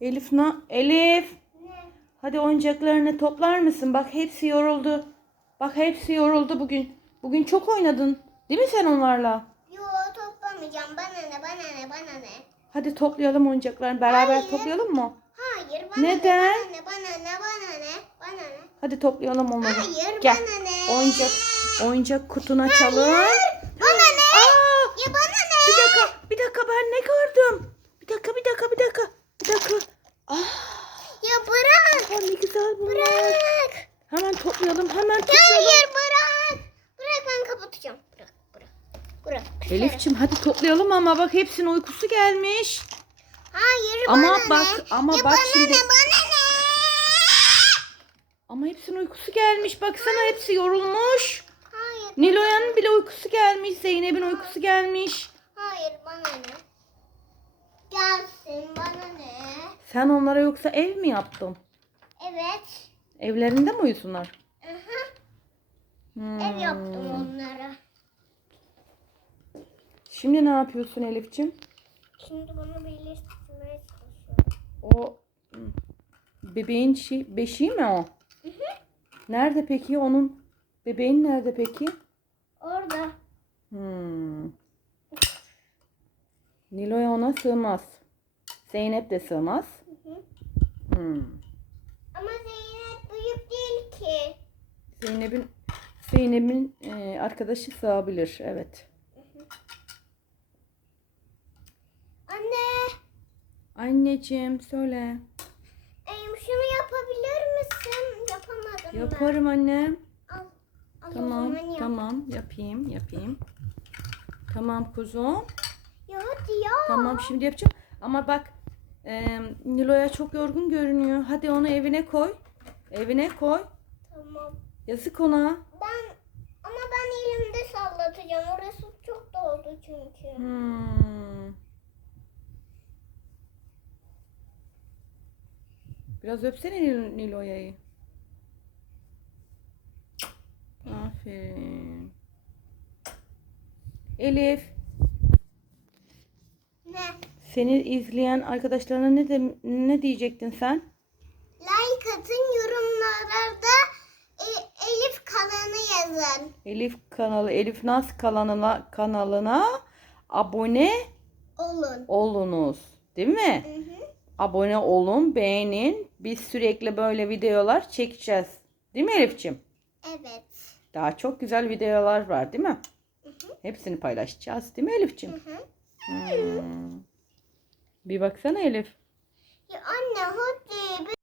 Elif na Elif. Ne? Hadi oyuncaklarını toplar mısın? Bak hepsi yoruldu. Bak hepsi yoruldu bugün. Bugün çok oynadın. Değil mi sen onlarla? Yo toplamayacağım. Bana ne bana ne bana ne. Hadi toplayalım oyuncaklarını. Beraber Hayır. toplayalım mı? Hayır bana Neden? ne bana ne bana ne bana ne bana ne. Hadi toplayalım onları. Hayır Gel. bana ne. Oyuncak oyuncak kutunu açalım. Bana ne? Aa! Ya bana ne? Bir dakika, bir dakika ben ne gördüm? Bir dakika, bir dakika, bir dakika. Bir dakika. Ah, Ya bırak. ah, ne güzel bunlar. Bırak. Hemen toplayalım, hemen Ya toplayalım. hayır bırak. Bırak ben kapatacağım. Bırak bırak. Bırak. Elifçim hadi toplayalım ama bak hepsinin uykusu gelmiş. Hayır Ama bana bak, ne? ama ya bak bana şimdi- ne bana ne? Ama hepsinin uykusu gelmiş. Baksana hepsi yorulmuş. Hayır. Niloya'nın bile uykusu gelmiş. Zeynep'in uykusu gelmiş. Hayır bana ne? Gelsin bana ne? Sen onlara yoksa ev mi yaptın? Evet. Evlerinde mi uyusunlar? Aha, Hmm. ev yaptım onlara. Şimdi ne yapıyorsun Elifçim? Şimdi bunu birleştirmeye çalışıyorum. O hmm, bebeğin şey, beşiği mi o? Nerede peki onun? Bebeğin nerede peki? Orada. Hmm. Nilo'ya ona sığmaz. Zeynep de sığmaz. Hmm. Ama Zeynep büyük değil ki. Zeynep'in Zeynep'in e, arkadaşı sığabilir. Evet. Anne. Anneciğim söyle. Em, şunu yapabilir misin? Yapamadım ben. Yaparım annem. Al. Al o Tamam, yap. tamam. Yapayım, yapayım. Tamam kuzum. Ya hadi ya. Tamam şimdi yapacağım. Ama bak e, Nilo'ya çok yorgun görünüyor. Hadi onu evine koy. Evine koy. Tamam. Yazık ona. Ben ama ben elimde sallatacağım. Orası çok doldu çünkü. Hmm. Biraz öpsene Nil- Nilo'ya'yı. Aferin. Elif? Seni izleyen arkadaşlarına ne de, ne diyecektin sen? Like atın yorumlarda e, Elif kanalını yazın. Elif kanalı, Elif Naz kanalına kanalına abone Olun. olunuz. Değil mi? Hı hı. Abone olun, beğenin. Biz sürekli böyle videolar çekeceğiz. Değil mi Elif'ciğim? Evet. Daha çok güzel videolar var değil mi? Hı hı. Hepsini paylaşacağız değil mi Elif'ciğim? Hı hı. Hmm. Bir baksana Elif. Ya anne hadi.